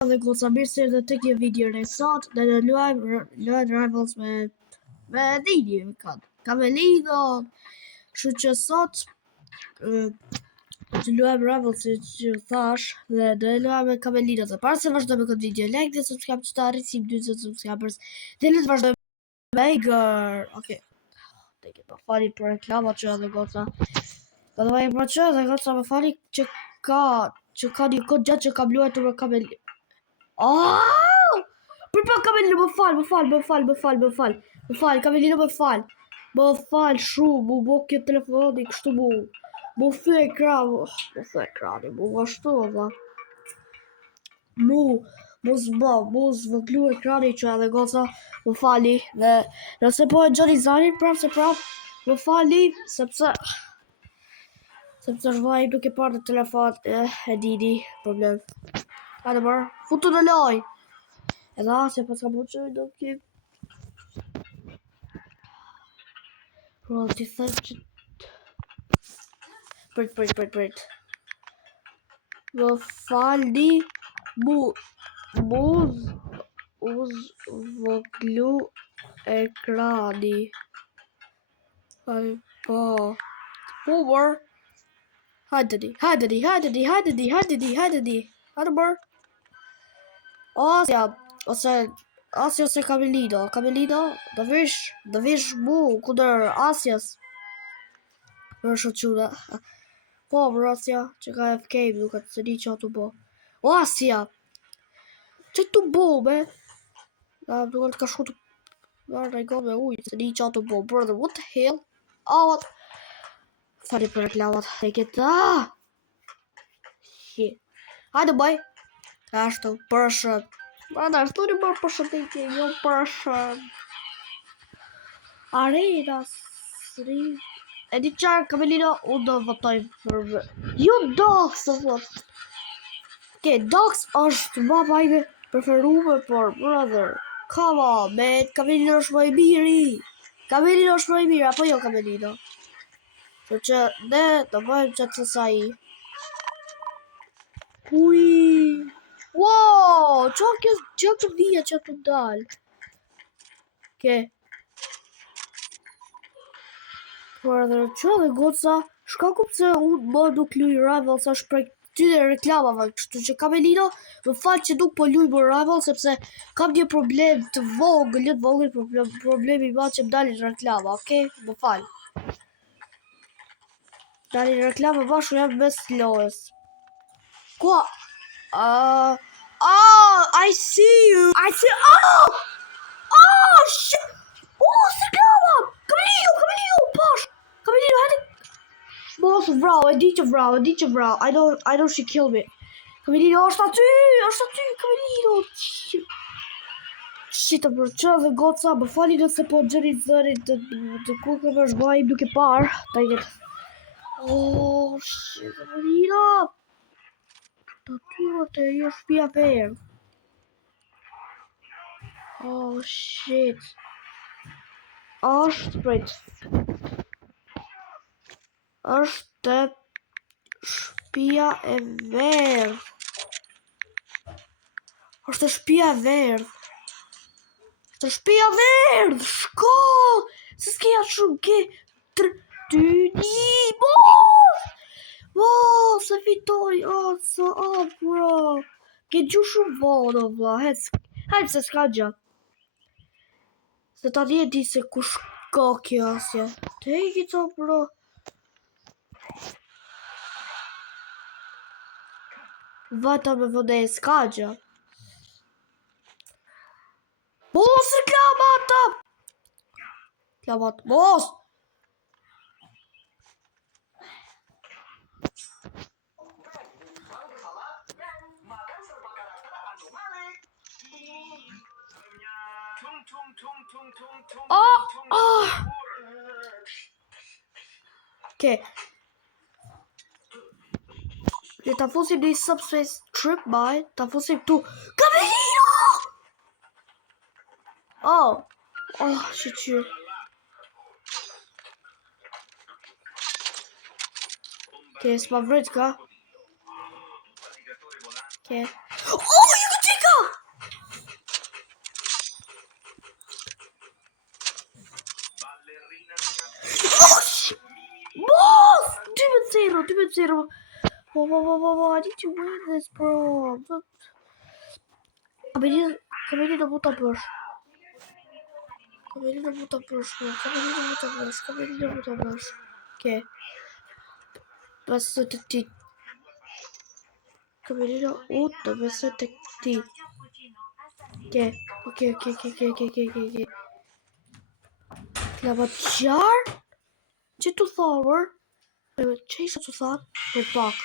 Dhe goca mirë se erdhët tek një video e sot dhe në luajmë Rivals me Dini Camelino. Kështu që sot të luajmë Rivals që thash dhe do e luajmë me Camelino. Dhe para se vazhdojmë me këtë video, like dhe subscribe që të arrisim 20 subscribers. Dhe le të vazhdojmë me Mager. Okej. Tek po fali për reklamat që edhe goca. Po do të bëj dhe goca më fali që ka një kod gjatë që kam luajtur me Camelino. Për pa Camelino më fal, Camelino më fal shumë, mu bo kjo telefoni kështu mu fy ekrani, mu ashtu dhe mu zvoglu ekrani që edhe goca më fali dhe nëse po e gjoni zanin prap më fali sepse shvaj nuk e parë në telefon e dini problem. Hajde bërë, futu në loj. Edhe se pas ka përqoj do t'kim. Pro, t'i them që... Prit. Më falni, voglu ekrani. Po, bërë. Hajde bërë. Ose Camelino, do vish mu kundër Asias. Për shoqura. Po, Asia, që ka FK, duket se di që atu bo. O, Asia! Që tu bo, be? Duket ka shku të... Nërë e me ujë, se di që atu bo. Brother, what the hell? What? Fali për reklamat. E këtë, Hajde, baj. Ashtu, përshën. Brother, shtu një bërë përshëndetje, jo përshën. Arena, sri... E di qarë, Camelino, unë do votoj për... Jo, Dox, o vot. Dox është baba ime preferume, por, brother, come on, man, Camelino është më i miri. Apo jo, Camelino? Që ne do bëjmë që të saj. Ui! Wow! Që të dhja që të dalë? Brother, që dhe goca, shka ku pëse unë më nuk luj Rivals është prej tyre reklamave, kështu që Camelino më falë që nuk po luj më Rivals sepse kam një problem të vogël, problemi ma që më dalin reklama, më falë. Dalin reklama bashkë jam mes lojës. Kua? I see you! Shit! Reklama! Camelino, pash! Camelino, hajde! Mos vrau, e di që vrau. I know she killed me. Camelino, është aty, Camelino! Shit, për që dhe goca, më fali nëse po gjëri zërin të kukëve është bajim duke parë. Shit, Camelino! Të tyro të jo shpia verë. Shit. Është shpia e verë. Shko! Se s'keja shumë ke... Ty një... Se fitoj, bro. Ke gju shumë vodo, vla. Hajtë se s'ka gjë. Se ta një di se kush ka kjo asje. Te i gjitho, bro. Vata me vënde e s'ka gjë. Mos reklamata! Mos! Le ta fusim një subspace trip by, ta fusim tu Camelino! Shqyr. S'ma vrit ka. You can take 2-0, 2-0. Oh, I need to win this, bro. Kabelino buta bësh. Kabelino buta bësh. Okay. Pasë të ti. Kabelino utë, pasë të ti. Okay. Klava qarë? Që të thawër? Që isha të thawër? Për pak.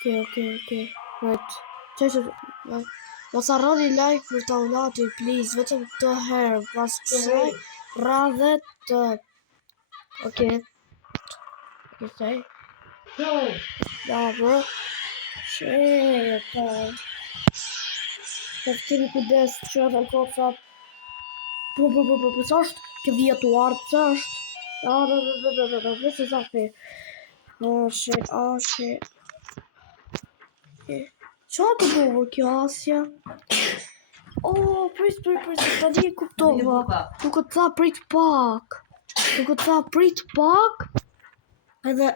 Okay. Wait. Që isha të... Mos harroni like për të ulati, please. Vetëm të herë. Pas kësaj, radhe të... Okay. Okay. Bravo. Shit. Të kemi kujdes që edhe koca. Pësë është që vjetuar, pësë është? This is not fair. Oh shit. Qa të bëvë kjo Asja? Oh, prit, ta di e kuptova. Nuk të tha prit pak. Edhe,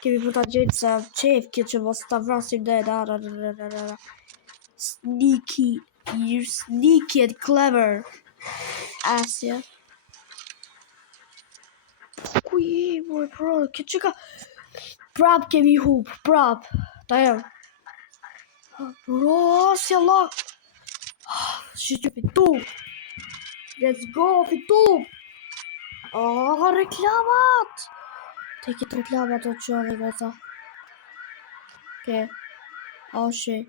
kemi për ta gjetë se qef kjo që mos ta vrasim dhe Sneaky, you're sneaky and clever, Asja. Ku je, boy, bro, kjo që ka... Prap kemi hup, prap. Ta jem. Bro, Asja, la. Shqyqy fitu. Let's go, fitu. Reklamat. Te këtë reklamat o qove, gata. Okay. Oh, shit.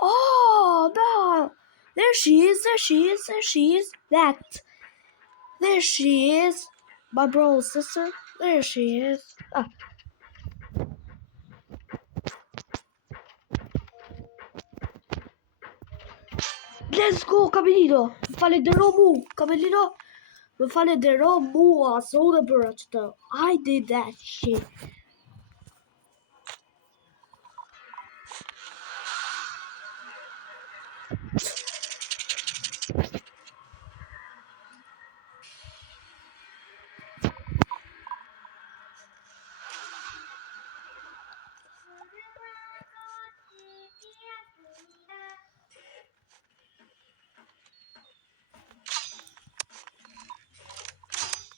Oh, no. There she is. There she is. My bro sister. There she is. Let's go, Kabelino. Falederò mu. Kabelino. Falederò mu. Soda bro. I did that shit.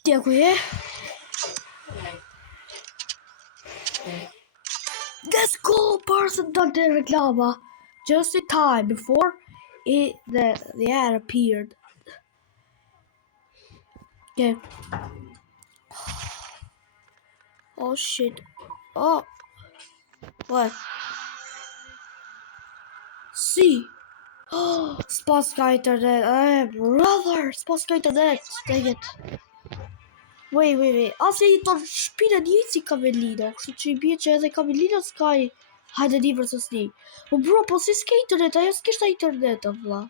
Dziękuję. Let's go, person done the reklama just in time before the ad appeared. Okay. Oh shit. Oh. What? See. Oh, Spaska internet. Brother, Spaska internet. Dang it. Wait. Asja I të shpina një si Kabelino. Kështu që I bje që edhe Kabelino s'ka I hajde një versus një. Po bro, po si s'ka internet, ajo s'kishta internet, vla.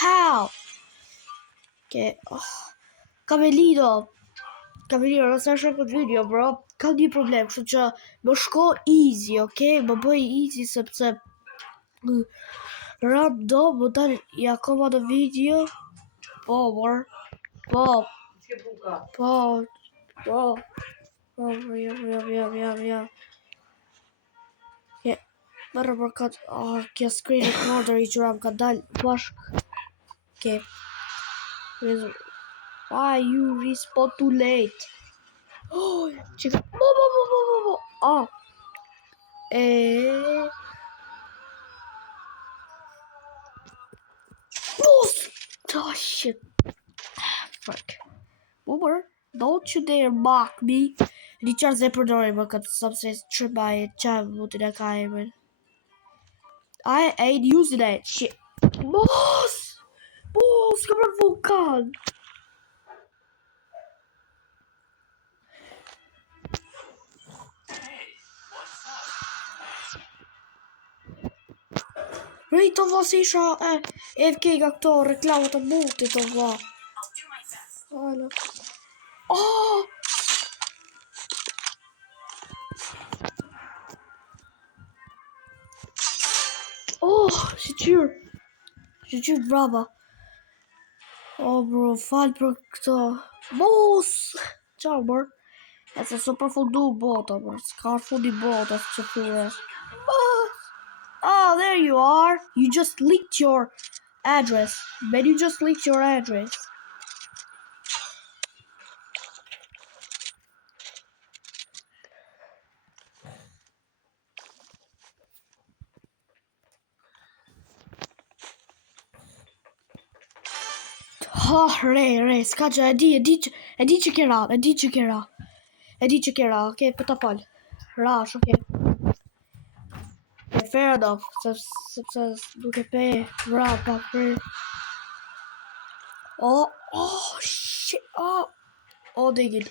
How? Okay. Kabelino, nëse është këtë video, bro, kam një problem, kështu që më shko easy, okay? Më bëj easy sepse random më dalë I akoma në video. Po, mor. Po. Ja. Mërë për këtë, kja screen recorder I qëra më ka dalë bashk. Okay. Why you respawn too late? Oh, chica. Mo. Oh shit. Fuck. Boomer, don't you dare mock me. Një qarë ze përdori më këtë substance trëbaj e qamë mutin e ka emën. I ain't using that shit. Boss, come on, vulkan. Rejt të vla si isha FK nga këto reklamat të multit të vla. Oh, shqyr. Që brava. Oh bro, fal për këto. Boss! Ciao bro. E se so përfundu bota, bro. S'ka fundi bota që thue. Oh, there you are. You just leaked your address. Man, you just leaked your address. Re, s'ka që e di që kera, okej, për ta fal. Rash, okej. Fair enough, sepse duke pe vrapa për... Oh, shit, dig it,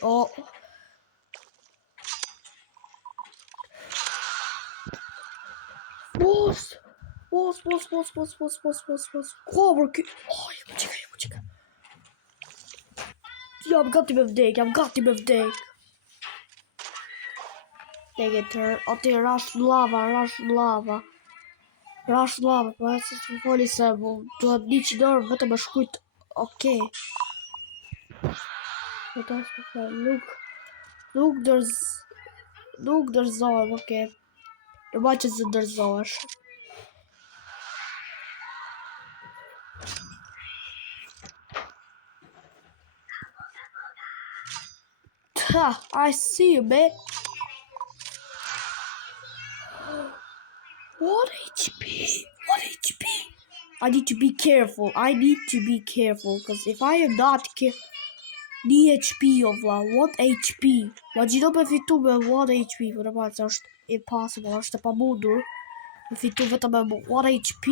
Boss! Cover, jam qika. Jam gati me vdek. Take it, ati rush lava. Po e se të foli se duhet një që dorë vetëm me shkujt. Okej. Nuk dërzohem, okej. Nërma që se dërzohesh. I see you, man. What HP? I need to be careful. Because if I am not careful... Një HP o vla, what HP? Ma gjino me fitu me 1 HP, për në marrë që është impossible, është e pa mundur. Me fitu vetëm me 1 HP.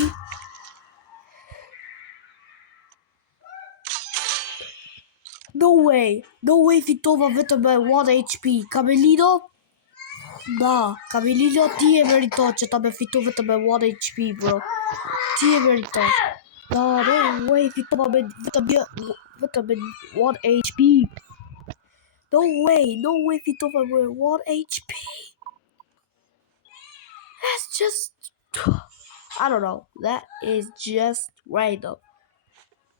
No way fitova vetëm me 1 HP. Camelino? Da, Camelino ti e meriton që ta me fitu vetëm me 1 HP, bro. Ti e meriton. Da, no way fitova me vetëm me 1 HP. No way fitova me 1 HP. That's just... I don't know. That is just random.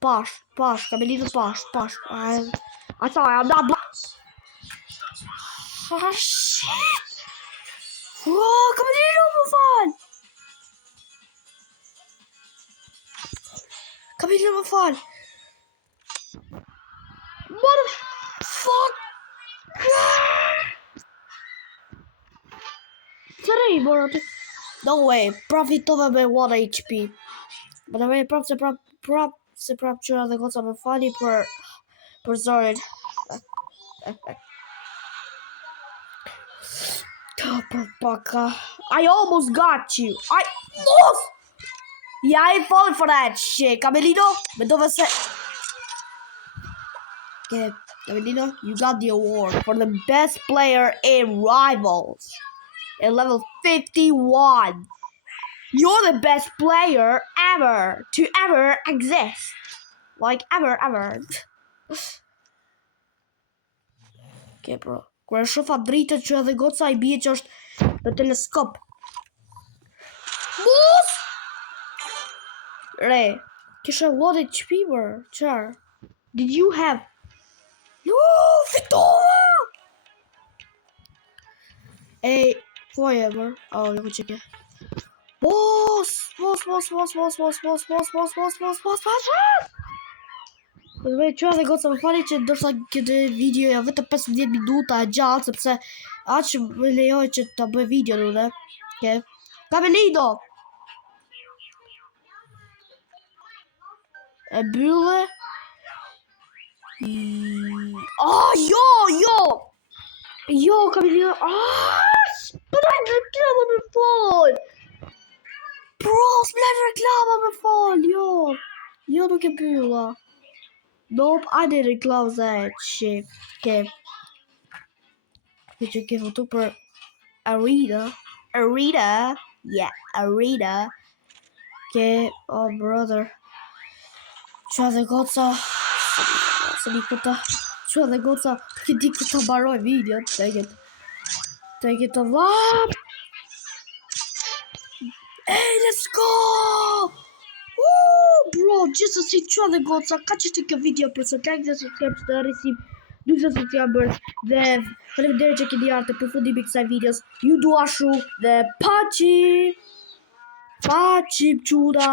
Posh, Camelino posh. I'm sorry, I'm not oh, shit. Oh, Camelino më fal. Motherfuck. Sorry, bro. No way, profitova me 1 HP. But I prap se prap qëra dhe goca me fali për zorin. I almost got you. Yeah, I ain't falling for that shit. Camelino, me dove se... Okay, Camelino, you got the award for the best player in Rivals. At level 51. You're the best player ever to ever exist. Like, ever. Okay, bro. Kër e shofa dritët që edhe goca I bie që është në teleskop. Boss! Re, kisha what HP, bro. Qar? Did you have... No, fitova! Ej, ku e, bro? Oh, jo ku qike. Boss! Dhe që edhe goca më fali që dërsa këtë video ja vetëm 15 minuta e gjallë, sepse aqë më lejoj që ta bëj video në dhe. Camelino! E bylle? Jo, Camelino! S'plaj reklama me fol! Bro, s'plaj reklama me fol, jo nuk e bylla. Nope, I didn't close that shit. Okay. Did you give it to per Arena? Yeah, Arena. Okay, oh brother. Qa dhe goca. Qa dhe goca. Këti këta baroj video. Take it a lot. Hey, let's go! Woo, bro! bro, gjithsesi çfarë dhe goca, ka që kjo video për sot, like dhe subscribe që të rrisim 20 subscribers dhe faleminderit që keni ardhur te përfundimi i kësaj videos. Ju dua shumë dhe paçi. Paçi çuda.